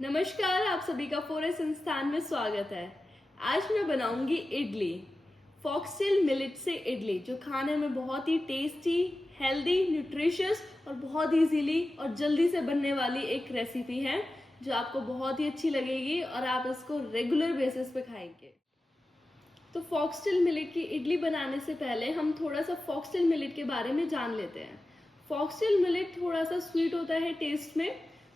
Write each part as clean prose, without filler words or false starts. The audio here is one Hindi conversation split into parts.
नमस्कार, आप सभी का फोरेस्ट संस्थान में स्वागत है। आज मैं बनाऊंगी इडली। फॉक्सटेल मिलेट से इडली, जो खाने में बहुत ही टेस्टी, हेल्दी, न्यूट्रिशियस और बहुत इजीली और जल्दी से बनने वाली एक रेसिपी है, जो आपको बहुत ही अच्छी लगेगी और आप इसको रेगुलर बेसिस पे खाएंगे। तो फॉक्सटेल मिलेट की इडली बनाने से पहले हम थोड़ा सा फॉक्सटेल मिलेट के बारे में जान लेते हैं। फॉक्सटेल मिलेट थोड़ा सा स्वीट होता है टेस्ट में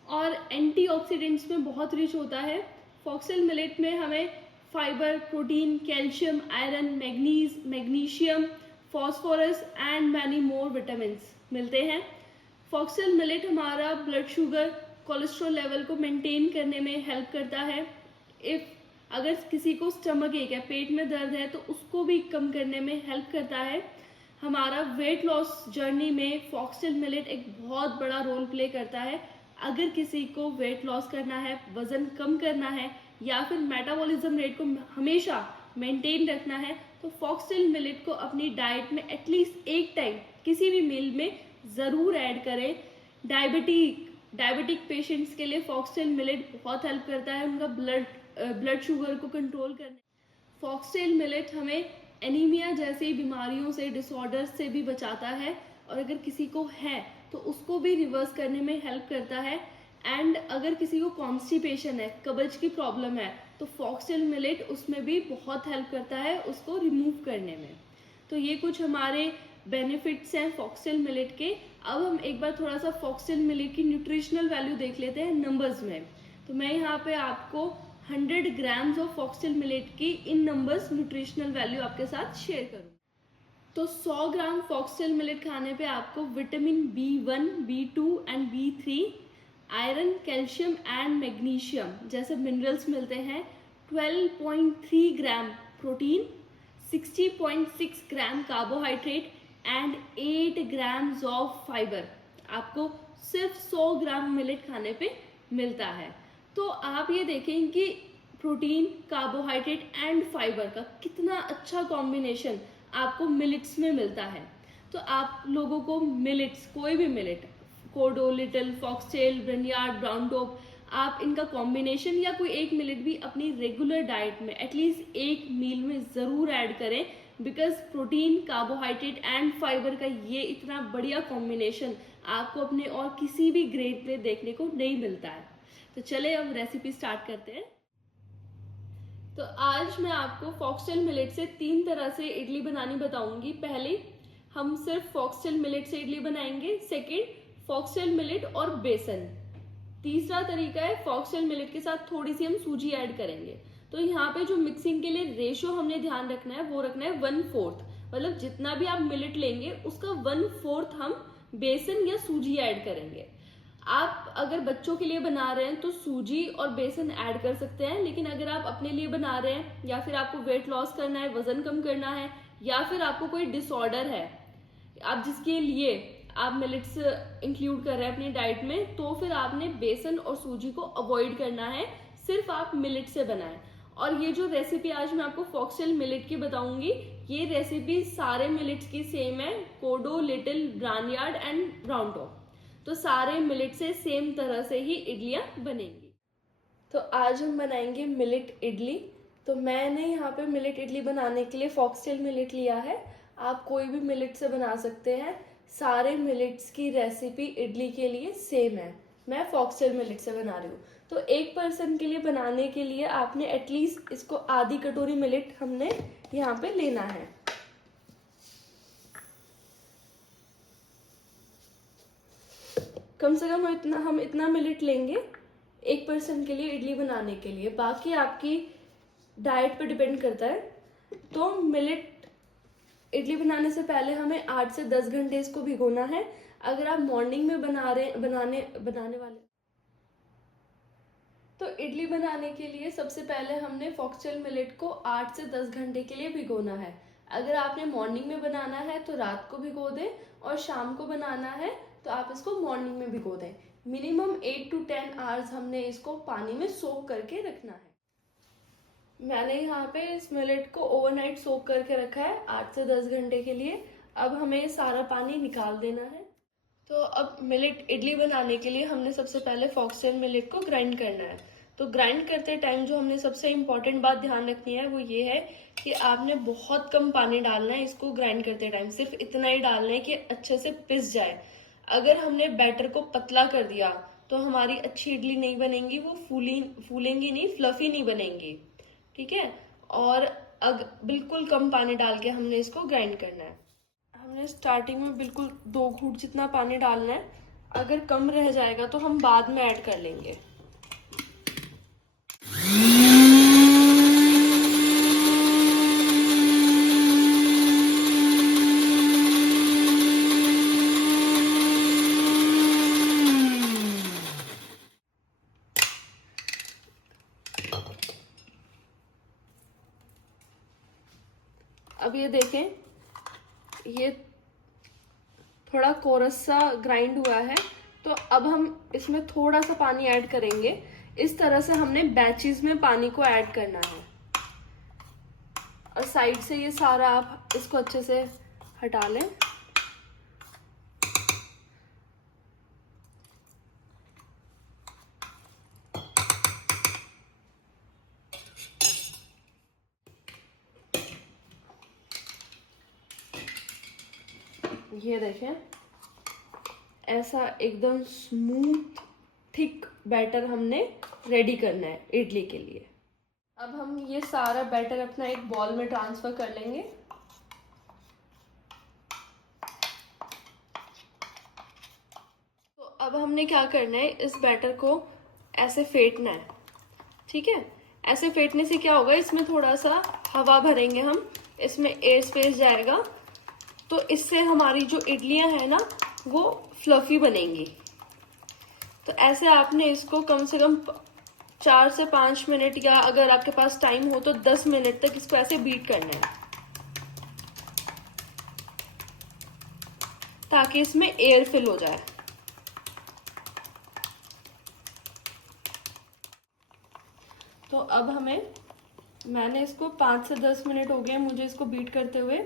और एंटीऑक्सीडेंट्स में बहुत रिच होता है। फॉक्सटेल मिलेट में हमें fibre, protein, calcium, iron, manganese, magnesium, phosphorus and many more vitamins मिलते हैं। फॉक्सटेल मिलेट हमारा ब्लड शुगर, कोलेस्ट्रॉल लेवल को मेंटेन करने में हेल्प करता है। इफ अगर किसी को स्टमक एक है, पेट में दर्द है, तो उसको भी कम करने में हेल्प करता है। हमारा वेट लॉस जर्नी में फॉक्सटेल मिलेट एक बहुत बड़ा रोल प्ले करता है। अगर किसी को वेट लॉस करना है, वजन कम करना है या फिर मेटाबॉलिज्म रेट को हमेशा मेंटेन रखना है, तो फॉक्सटेल मिलेट को अपनी डाइट में एटलीस्ट एक टाइम किसी भी मील में ज़रूर ऐड करें। डायबिटिक पेशेंट्स के लिए फॉक्सटेल मिलेट बहुत हेल्प करता है उनका ब्लड शुगर को कंट्रोल करने। फॉक्सटेल मिलेट हमें एनीमिया जैसी बीमारियों से, डिसऑर्डर्स से भी बचाता है और अगर किसी को है तो उसको भी रिवर्स करने में हेल्प करता है। एंड अगर किसी को कॉन्स्टिपेशन है, कब्ज की प्रॉब्लम है, तो फॉक्सटेल मिलेट उसमें भी बहुत हेल्प करता है उसको रिमूव करने में। तो ये कुछ हमारे बेनिफिट्स हैं फॉक्सटेल मिलेट के। अब हम एक बार थोड़ा सा फॉक्सटेल मिलेट की न्यूट्रिशनल वैल्यू देख लेते हैं नंबर्स में। तो मैं यहाँ पे आपको 100 ग्राम्स ऑफ फॉक्सटेल मिलेट की इन नंबर्स न्यूट्रिशनल वैल्यू आपके साथ शेयर करूँ। तो 100 ग्राम फॉक्सटेल मिलेट खाने पे आपको vitamin B1, B2 and B3, iron, calcium and magnesium जैसे मिनरल्स मिलते हैं। 12.3 gram protein, 60.6 gram carbohydrate and 8 grams of fibre आपको सिर्फ 100 ग्राम मिलेट खाने पे मिलता है। तो आप ये देखें कि प्रोटीन, कार्बोहाइड्रेट एंड फाइबर का कितना अच्छा कॉम्बिनेशन आपको मिलेट्स में मिलता है। तो आप लोगों को मिलेट्स, कोई भी मिलेट, कोडो, लिटिल, फॉक्सटेल, ब्रिनयार्ड, ब्राउन टॉप, आप इनका कॉम्बिनेशन या कोई एक मिलेट भी अपनी रेगुलर डाइट में एटलीस्ट एक मील में ज़रूर ऐड करें। Because protein, carbohydrate and fibre का ये इतना बढ़िया कॉम्बिनेशन आपको अपने और किसी भी ग्रेड पे देखने को नहीं मिलता है। तो चले अब रेसिपी स्टार्ट करते हैं। तो आज मैं आपको फॉक्सटेल मिलेट से 3 तरह से इडली बनानी बताऊंगी। पहले हम सिर्फ फॉक्सटेल मिलेट से इडली बनाएंगे, सेकंड फॉक्सटेल मिलेट और बेसन, तीसरा तरीका है फॉक्सटेल मिलेट के साथ थोड़ी सी हम सूजी ऐड करेंगे। तो यहाँ पे जो मिक्सिंग के लिए रेशियो हमने ध्यान रखना है वो रखना है 1/4, मतलब जितना भी आप मिलेट लेंगे उसका 1/4 हम बेसन या सूजी ऐड करेंगे। आप अगर बच्चों के लिए बना रहे हैं तो सूजी और बेसन ऐड कर सकते हैं, लेकिन अगर आप अपने लिए बना रहे हैं या फिर आपको वेट लॉस करना है, वजन कम करना है, या फिर आपको कोई डिसऑर्डर है आप जिसके लिए आप मिलेट्स इंक्लूड कर रहे हैं अपनी डाइट में, तो फिर आपने बेसन और सूजी को अवॉइड करना है, सिर्फ आप मिलेट से बनाएं। और ये जो रेसिपी आज मैं आपको फॉक्सटेल मिलेट की बताऊंगी, ये रेसिपी सारे मिलेट्स की सेम है, कोडो, लिटिल, ब्रानयार्ड एंड ब्राउन टॉप। तो सारे मिलेट से सेम तरह से ही इडलियां बनेंगी। तो आज हम बनाएंगे मिलेट इडली। तो मैंने यहाँ पे मिलेट इडली बनाने के लिए फॉक्सटेल मिलेट लिया है। आप कोई भी मिलेट से बना सकते हैं, सारे मिलेट्स की रेसिपी इडली के लिए सेम है। मैं फॉक्सटेल मिलेट से बना रही हूँ। तो एक पर्सन के लिए बनाने के लिए आपने एटलीस्ट इसको आधी कटोरी मिलेट हमने यहाँ पे लेना है। कम से कम हम इतना मिलेट लेंगे एक पर्सन के लिए इडली बनाने के लिए। बाकी आपकी डाइट पे डिपेंड करता है। तो मिलेट इडली बनाने से पहले हमें 8 से 10 घंटे इसको भिगोना है। अगर आप मॉर्निंग में बनाने वाले, तो इडली बनाने के लिए सबसे पहले हमने फॉक्सटेल मिलेट को 8 से 10 घंटे के लिए भिगोना है। अगर आपने मॉर्निंग में बनाना है तो रात को भिगो दें, और शाम को बनाना है तो आप इसको मॉर्निंग में भिगो दें। मिनिमम 8 to 10 आवर्स हमने इसको पानी में सोक करके रखना है। मैंने यहाँ पे इस मिलेट को ओवरनाइट सोक करके रखा है 8 से 10 घंटे के लिए। अब हमें सारा पानी निकाल देना है। तो अब मिलेट इडली बनाने के लिए हमने सबसे पहले फॉक्सटेल मिलेट को ग्राइंड करना है। तो ग्राइंड करते टाइम जो हमने सबसे इम्पोर्टेंट बात ध्यान रखनी है वो ये है कि आपने बहुत कम पानी डालना है इसको ग्राइंड करते टाइम, सिर्फ इतना ही डालना है कि अच्छे से पिस जाए। अगर हमने बैटर को पतला कर दिया तो हमारी अच्छी इडली नहीं बनेंगी, वो फूलेंगी नहीं, फ्लफी नहीं बनेंगी, ठीक है। और बिल्कुल कम पानी डाल के हमने इसको ग्राइंड करना है। हमने स्टार्टिंग में बिल्कुल 2 घूंट जितना पानी डालना है, अगर कम रह जाएगा तो हम बाद में ऐड कर लेंगे। अब ये देखें, ये थोड़ा कोरस सा ग्राइंड हुआ है, तो अब हम इसमें थोड़ा सा पानी ऐड करेंगे। इस तरह से हमने बैचेस में पानी को ऐड करना है। और साइड से ये सारा आप इसको अच्छे से हटा लें। ये देखें, ऐसा एकदम स्मूथ थिक बैटर हमने रेडी करना है इडली के लिए। अब हम ये सारा बैटर अपना एक बॉल में ट्रांसफर कर लेंगे। तो अब हमने क्या करना है, इस बैटर को ऐसे फेंटना है, ठीक है। ऐसे फेंटने से क्या होगा, इसमें थोड़ा सा हवा भरेंगे हम, इसमें एयर स्पेस जाएगा, तो इससे हमारी जो इडलियां हैं ना वो फ्लफी बनेंगी। तो ऐसे आपने इसको कम से कम 4 से 5 मिनट, या अगर आपके पास टाइम हो तो 10 मिनट तक इसको ऐसे बीट करना है, ताकि इसमें एयर फिल हो जाए। तो अब मैंने इसको 5 से 10 मिनट हो गए मुझे इसको बीट करते हुए।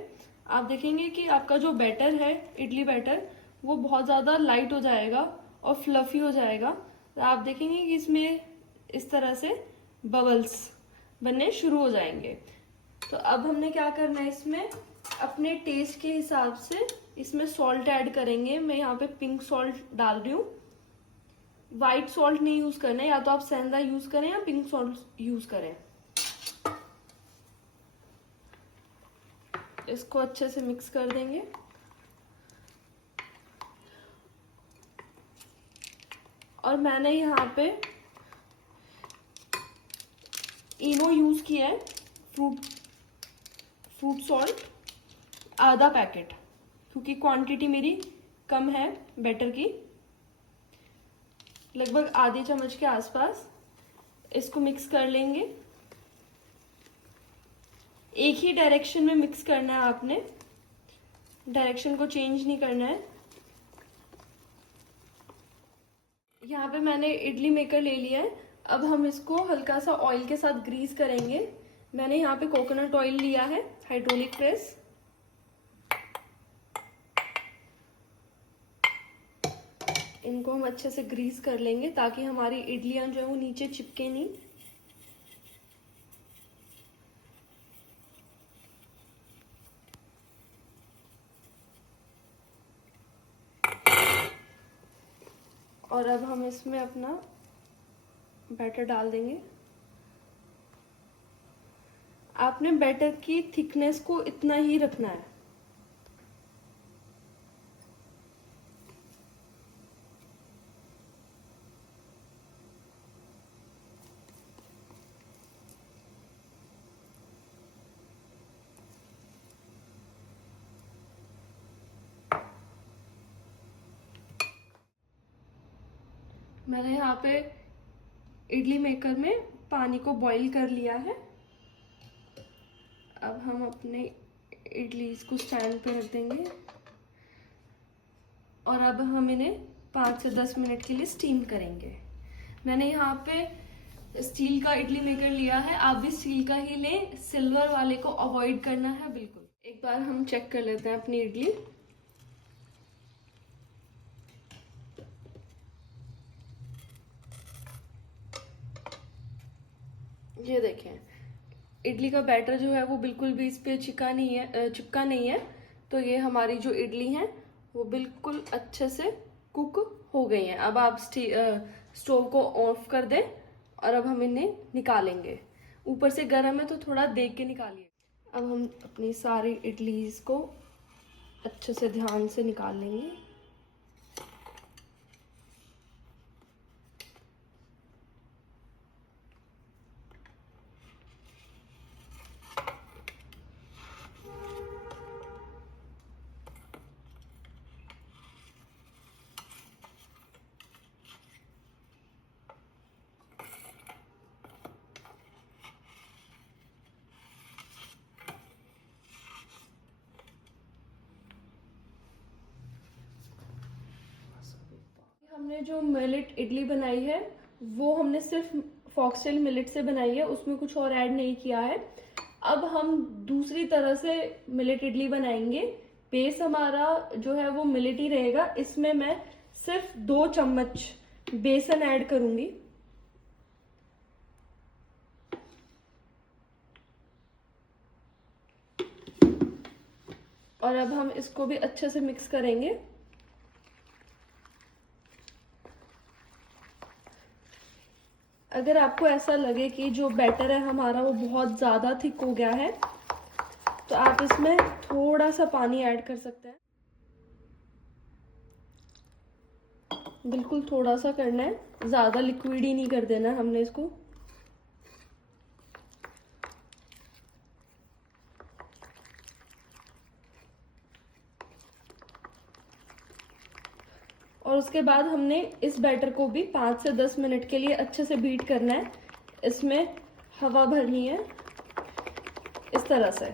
आप देखेंगे कि आपका जो बैटर है, इडली बैटर, वो बहुत ज़्यादा लाइट हो जाएगा और फ्लफी हो जाएगा। तो आप देखेंगे कि इसमें इस तरह से बबल्स बनने शुरू हो जाएंगे। तो अब हमने क्या करना है, इसमें अपने टेस्ट के हिसाब से इसमें सॉल्ट ऐड करेंगे। मैं यहाँ पे पिंक सॉल्ट डाल रही हूँ, व्हाइट सॉल्ट नहीं यूज करना है, या तो आप सेंधा यूज करें या पिंक सॉल्ट यूज करें। इसको अच्छे से मिक्स कर देंगे। और मैंने यहाँ पे इनो यूज किया है, फ्रूट सॉल्ट, आधा पैकेट, क्योंकि क्वांटिटी मेरी कम है बैटर की, लगभग आधे चम्मच के आसपास। इसको मिक्स कर लेंगे। एक ही डायरेक्शन में मिक्स करना है आपने, डायरेक्शन को चेंज नहीं करना है। यहाँ पे मैंने इडली मेकर ले लिया है। अब हम इसको हल्का सा ऑयल के साथ ग्रीस करेंगे। मैंने यहाँ पे कोकोनट ऑयल लिया है, हाइड्रोलिक प्रेस। इनको हम अच्छे से ग्रीस कर लेंगे ताकि हमारी इडलियां जो है वो नीचे चिपके नहीं। और अब हम इसमें अपना बैटर डाल देंगे। आपने बैटर की थिकनेस को इतना ही रखना है। मैंने यहाँ पे इडली मेकर में पानी को बॉईल कर लिया है। अब हम अपने इडली को स्टैंड पे रख देंगे और अब हम इन्हें 5 से 10 मिनट के लिए स्टीम करेंगे। मैंने यहाँ पे स्टील का इडली मेकर लिया है, आप भी स्टील का ही लें, सिल्वर वाले को अवॉइड करना है बिल्कुल। एक बार हम चेक कर लेते हैं अपनी इडली। ये देखें, इडली का बैटर जो है वो बिल्कुल भी इस पे चिपका नहीं है। तो ये हमारी जो इडली है वो बिल्कुल अच्छे से कुक हो गई हैं। अब आप स्टोव को ऑफ कर दें और अब हम इन्हें निकालेंगे। ऊपर से गर्म है तो थोड़ा देख के निकालिए। अब हम अपनी सारी इडलीज को अच्छे से ध्यान से निकाल लेंगे। हमने जो मिलेट इडली बनाई है वो हमने सिर्फ फॉक्सटेल मिलेट से बनाई है, उसमें कुछ और ऐड नहीं किया है। अब हम दूसरी तरह से मिलेट इडली बनाएंगे। बेस हमारा जो है वो मिलेट ही रहेगा। इसमें मैं सिर्फ 2 चम्मच बेसन ऐड करूंगी। और अब हम इसको भी अच्छे से मिक्स करेंगे। अगर आपको ऐसा लगे कि जो बैटर है हमारा वो बहुत ज़्यादा थिक हो गया है तो आप इसमें थोड़ा सा पानी ऐड कर सकते हैं। बिल्कुल थोड़ा सा करना है, ज़्यादा लिक्विड ही नहीं कर देना हमने इसको। और उसके बाद हमने इस बैटर को भी 5 से 10 मिनट के लिए अच्छे से बीट करना है। इसमें हवा भरनी है इस तरह से।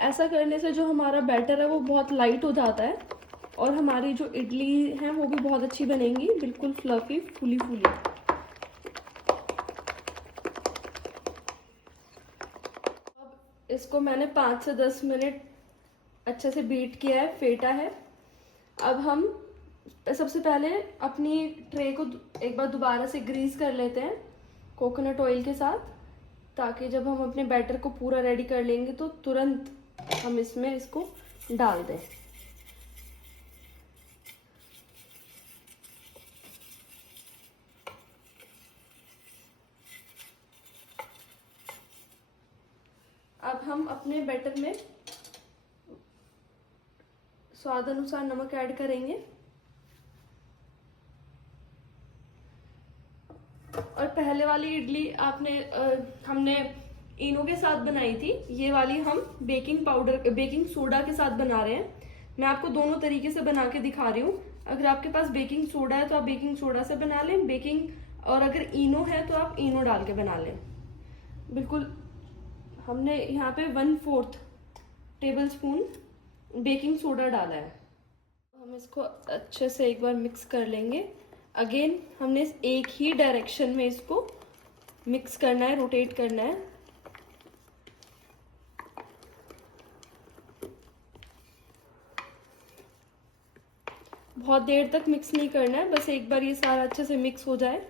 ऐसा करने से जो हमारा बैटर है वो बहुत लाइट हो जाता है और हमारी जो इडली है वो भी बहुत अच्छी बनेंगी, बिल्कुल फ्लफी, फूली फूली। अब इसको मैंने 5 से 10 मिनट अच्छे से बीट किया है, फेंटा है। अब हम सबसे पहले अपनी ट्रे को एक बार दोबारा से ग्रीस कर लेते हैं कोकोनट ऑयल के साथ, ताकि जब हम अपने बैटर को पूरा रेडी कर लेंगे तो तुरंत हम इसमें इसको डाल दें। अब हम अपने बैटर में स्वाद अनुसार नमक ऐड करेंगे। और पहले वाली इडली हमने इनो के साथ बनाई थी, ये वाली हम बेकिंग सोडा के साथ बना रहे हैं। मैं आपको दोनों तरीके से बना के दिखा रही हूँ। अगर आपके पास बेकिंग सोडा है तो आप बेकिंग सोडा से बना लें, और अगर इनो है तो आप इनो डाल के बना लें। बिल्कुल हमने यहाँ पे 1/4 टेबल स्पून बेकिंग सोडा डाला है। हम इसको अच्छे से एक बार मिक्स कर लेंगे। अगेन हमने एक ही डायरेक्शन में इसको मिक्स करना है, रोटेट करना है। बहुत देर तक मिक्स नहीं करना है, बस एक बार ये सारा अच्छे से मिक्स हो जाए।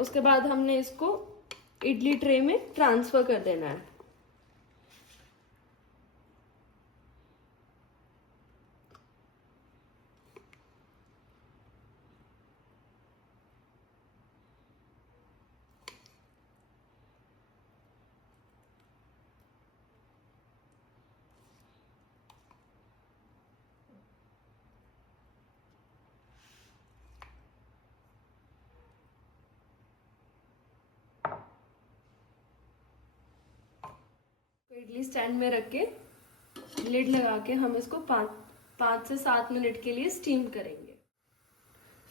उसके बाद हमने इसको इडली ट्रे में ट्रांसफर कर देना है। इडली स्टैंड में रख के लिड लगा के हम इसको 5 से 7 मिनट के लिए स्टीम करेंगे।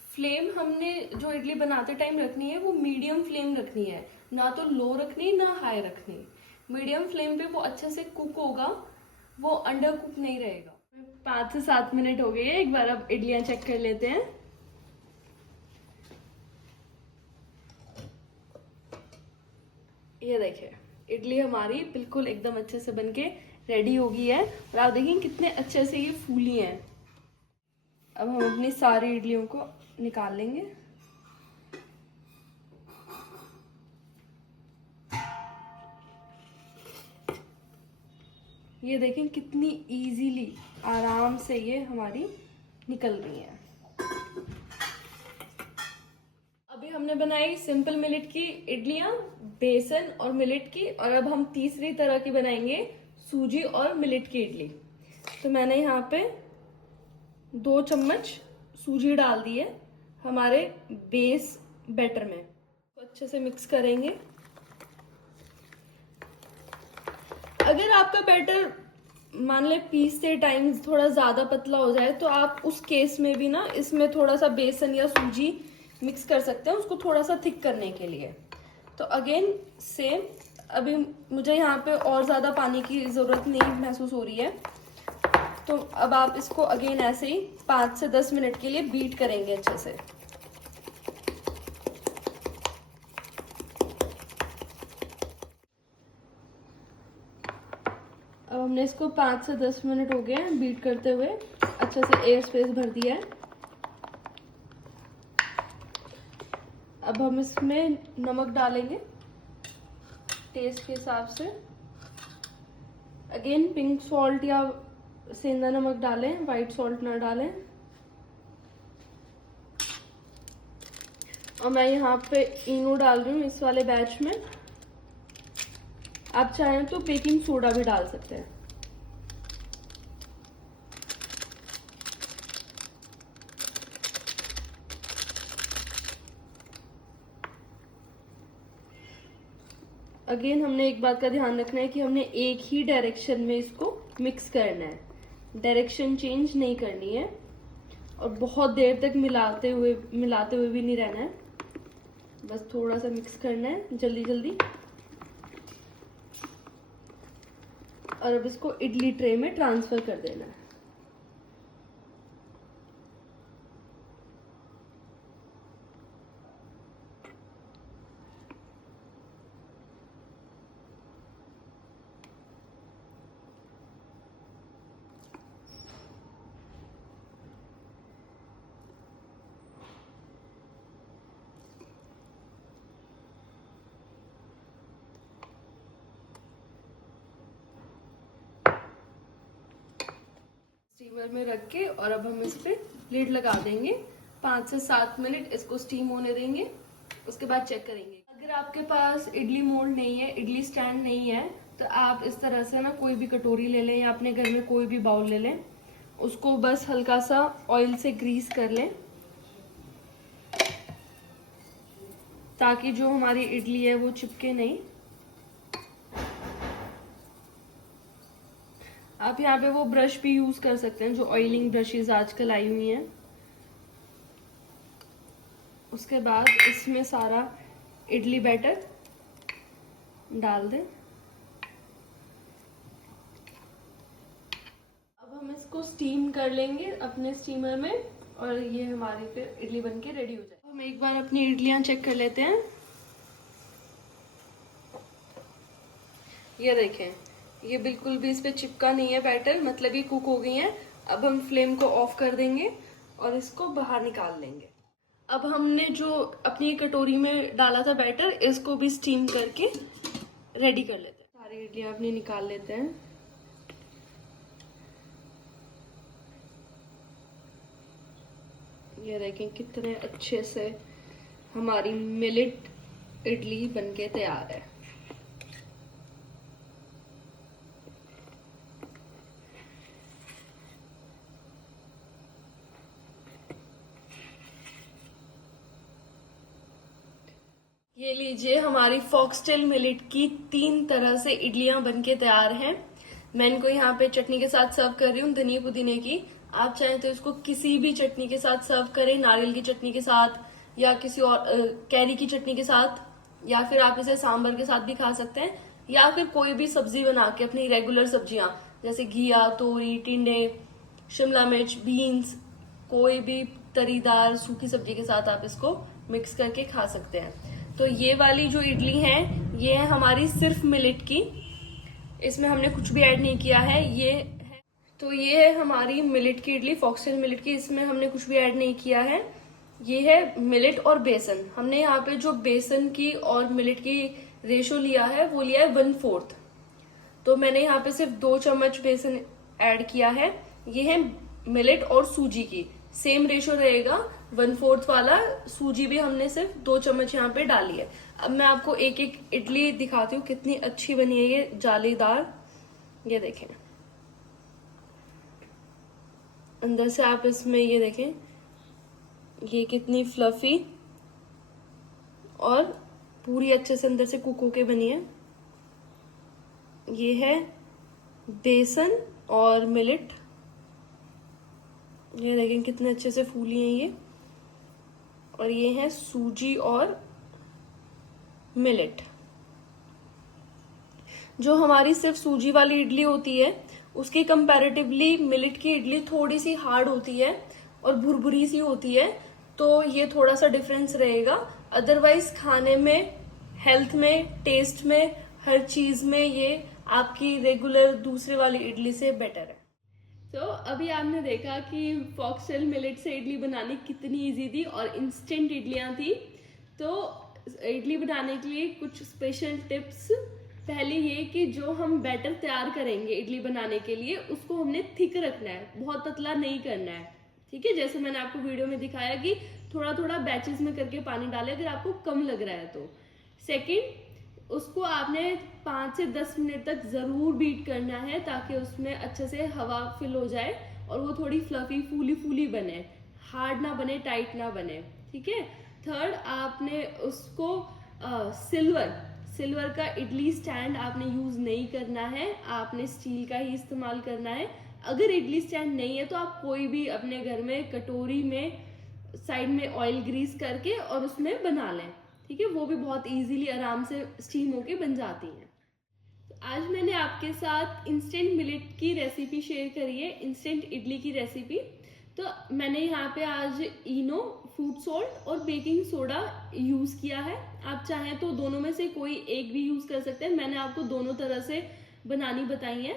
फ्लेम हमने जो इडली बनाते टाइम रखनी है वो मीडियम फ्लेम रखनी है, ना तो लो रखनी ना हाई रखनी। मीडियम फ्लेम पे वो अच्छे से कुक होगा, वो अंडर कुक नहीं रहेगा। 5 से 7 मिनट हो गए, एक बार अब इडलियां चेक कर लेते हैं। ये देखिए, इडली हमारी बिल्कुल एकदम अच्छे से बनके रेडी हो गई है। और आप देखिए कितने अच्छे से ये फूली हैं। अब हम अपनी सारी इडलियों को निकाल लेंगे। ये देखें कितनी इजीली आराम से ये हमारी निकल रही है। अभी हमने बनाई सिंपल मिलेट की इडलियां, बेसन और मिलेट की, और अब हम तीसरी तरह की बनाएंगे सूजी और मिलेट की इडली। तो मैंने यहाँ पे 2 चम्मच सूजी डाल दी है हमारे बेस बैटर में। तो अच्छे से मिक्स करेंगे। अगर आपका बैटर मान ले पीसते टाइम थोड़ा ज़्यादा पतला हो जाए तो आप उस केस में भी ना इसमें थोड़ा सा बेसन या सूजी मिक्स कर सकते हैं उसको थोड़ा सा थिक करने के लिए। तो अगेन सेम, अभी मुझे यहाँ पे और ज़्यादा पानी की ज़रूरत नहीं महसूस हो रही है। तो अब आप इसको अगेन ऐसे ही 5 से 10 मिनट के लिए बीट करेंगे अच्छे से। अब हमने इसको 5 से 10 मिनट हो गए हैं बीट करते हुए, अच्छे से एयर स्पेस भर दिया है। अब हम इसमें नमक डालेंगे टेस्ट के हिसाब से। अगेन पिंक सॉल्ट या सेंधा नमक डालें, वाइट सॉल्ट ना डालें। और मैं यहाँ पे इनो डाल रही हूँ इस वाले बैच में। आप चाहें तो बेकिंग सोडा भी डाल सकते हैं। अगेन हमने एक बात का ध्यान रखना है कि हमने एक ही डायरेक्शन में इसको मिक्स करना है, डायरेक्शन चेंज नहीं करनी है। और बहुत देर तक मिलाते हुए भी नहीं रहना है, बस थोड़ा सा मिक्स करना है जल्दी जल्दी। और अब इसको इडली ट्रे में ट्रांसफर कर देना है। स्टीमर में रख के और अब हम इस पे लिड लगा देंगे। 5 से 7 मिनट इसको स्टीम होने देंगे, उसके बाद चेक करेंगे। अगर आपके पास इडली मोल्ड नहीं है, इडली स्टैंड नहीं है, तो आप इस तरह से ना कोई भी कटोरी ले लें या अपने घर में कोई भी बाउल ले लें, उसको बस हल्का सा ऑयल से ग्रीस कर लें ताकि जो हमारी इडली है वो चिपके नहीं। आप यहाँ पे वो ब्रश भी यूज कर सकते हैं जो ऑयलिंग ब्रशेस आजकल आई हुई हैं। उसके बाद इसमें सारा इडली बैटर डाल दें। अब हम इसको स्टीम कर लेंगे अपने स्टीमर में और ये हमारी फिर इडली बनके रेडी हो जाए। हम एक बार अपनी इडलियां चेक कर लेते हैं। ये देखें, ये बिल्कुल भी इस पे चिपका नहीं है बैटर, मतलब ये कुक हो गई हैं। अब हम फ्लेम को ऑफ कर देंगे और इसको बाहर निकाल लेंगे। अब हमने जो अपनी कटोरी में डाला था बैटर, इसको भी स्टीम करके रेडी कर लेते हैं। सारी इडलियां अपनी निकाल लेते हैं। ये देखें कितने अच्छे से हमारी मिलेट इडली बनके तैयार है। ये लीजिए, हमारी फॉक्सटेल मिलेट की 3 तरह से इडलियां बनके तैयार हैं। मैं इनको यहाँ पे चटनी के साथ सर्व कर रही हूँ, धनिया पुदीने की। आप चाहें तो इसको किसी भी चटनी के साथ सर्व करें, नारियल की चटनी के साथ या किसी और कैरी की चटनी के साथ, या फिर आप इसे सांभर के साथ भी खा सकते हैं, या फिर कोई भी सब्जी बना के अपनी रेगुलर सब्जियां जैसे घिया, तोरी, टिंडे, शिमला मिर्च, बीन्स, कोई भी तरीदार सूखी सब्जी के साथ आप इसको मिक्स करके खा सकते हैं। तो ये वाली जो इडली है ये है हमारी सिर्फ मिलेट की, इसमें हमने कुछ भी ऐड नहीं किया है। ये है तो ये है हमारी मिलेट की इडली, फॉक्सटेल मिलेट की। इसमें हमने कुछ भी ऐड नहीं किया है। ये है मिलेट और बेसन। हमने यहाँ पे जो बेसन की और मिलेट की रेशो लिया है वो लिया है 1/4। तो मैंने यहाँ पे सिर्फ 2 चम्मच बेसन ऐड किया है। ये है मिलेट और सूजी की, सेम रेशो रहेगा 1/4 वाला। सूजी भी हमने सिर्फ 2 चम्मच यहाँ पे डाली है। अब मैं आपको एक एक इडली दिखाती हूँ कितनी अच्छी बनी है ये जालीदार। ये देखें, अंदर से आप इसमें ये देखें ये कितनी फ्लफी और पूरी अच्छे से अंदर से कुक होके बनी है। ये है बेसन और मिलेट, ये देखें कितने अच्छे से फूली हैं ये। और ये है सूजी और मिलेट। जो हमारी सिर्फ सूजी वाली इडली होती है उसके कंपैरेटिवली मिलेट की इडली थोड़ी सी हार्ड होती है और भुरभुरी सी होती है, तो ये थोड़ा सा डिफरेंस रहेगा। अदरवाइज खाने में, हेल्थ में, टेस्ट में, हर चीज में ये आपकी रेगुलर दूसरे वाली इडली से बेटर है। तो अभी आपने देखा कि फॉक्सटेल मिलेट से इडली बनानी कितनी इजी थी और इंस्टेंट इडलियां थी। तो इडली बनाने के लिए कुछ स्पेशल टिप्स। पहले ये कि जो हम बैटर तैयार करेंगे इडली बनाने के लिए उसको हमने थिक रखना है, बहुत पतला नहीं करना है। ठीक है, जैसे मैंने आपको वीडियो में दिखाया कि थोड़ा थोड़ा बैचेस में करके पानी डालें अगर आपको कम लग रहा है तो। सेकंड, उसको आपने 5 से 10 मिनट तक जरूर बीट करना है ताकि उसमें अच्छे से हवा फिल हो जाए और वो थोड़ी फ्लफी फूली फूली बने, हार्ड ना बने, टाइट ना बने। ठीक है। थर्ड, आपने उसको सिल्वर का इडली स्टैंड आपने यूज नहीं करना है, आपने स्टील का ही इस्तेमाल करना है। अगर इडली स्टैंड नहीं है तो आप कोई भी अपने घर में कटोरी में साइड में ऑयल ग्रीस करके और उसमें बना लें। ठीक है, वो भी बहुत इजीली आराम से स्टीम होके बन जाती हैं। तो आज मैंने आपके साथ इंस्टेंट मिलेट की रेसिपी शेयर करी है, इंस्टेंट इडली की रेसिपी। तो मैंने यहाँ पे आज इनो, फ्रूट सॉल्ट और बेकिंग सोडा यूज किया है। आप चाहें तो दोनों में से कोई एक भी यूज कर सकते हैं, मैंने आपको दोनों तरह से बनानी बताई है।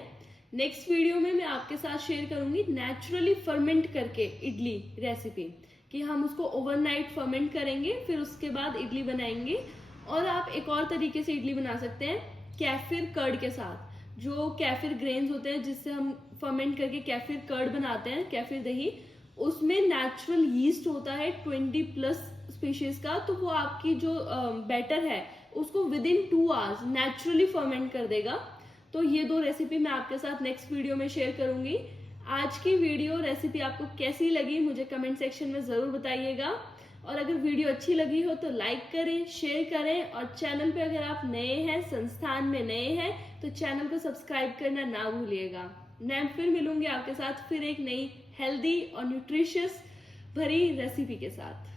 नेक्स्ट वीडियो में मैं आपके साथ शेयर करूंगी नेचुरली फर्मेंट करके इडली रेसिपी, कि हम उसको ओवरनाइट फर्मेंट करेंगे फिर उसके बाद इडली बनाएंगे। और आप एक और तरीके से इडली बना सकते हैं कैफिर कर्ड के साथ। जो कैफिर ग्रेन्स होते हैं जिससे हम फर्मेंट करके कैफिर कर्ड बनाते हैं, कैफिर दही, उसमें नेचुरल यीस्ट होता है 20+ स्पीशीज का। तो वो आपकी जो बैटर है उसको विदिन 2 आवर्स नेचुरली फर्मेंट कर देगा। तो ये 2 रेसिपी मैं आपके साथ नेक्स्ट वीडियो में शेयर करूंगी। आज की वीडियो रेसिपी आपको कैसी लगी मुझे कमेंट सेक्शन में जरूर बताइएगा। और अगर वीडियो अच्छी लगी हो तो लाइक करें, शेयर करें, और चैनल पे अगर आप नए हैं, संस्थान में नए हैं, तो चैनल को सब्सक्राइब करना ना भूलिएगा। मैं फिर मिलूंगी आपके साथ फिर एक नई हेल्दी और न्यूट्रिशियस भरी रेसिपी के साथ।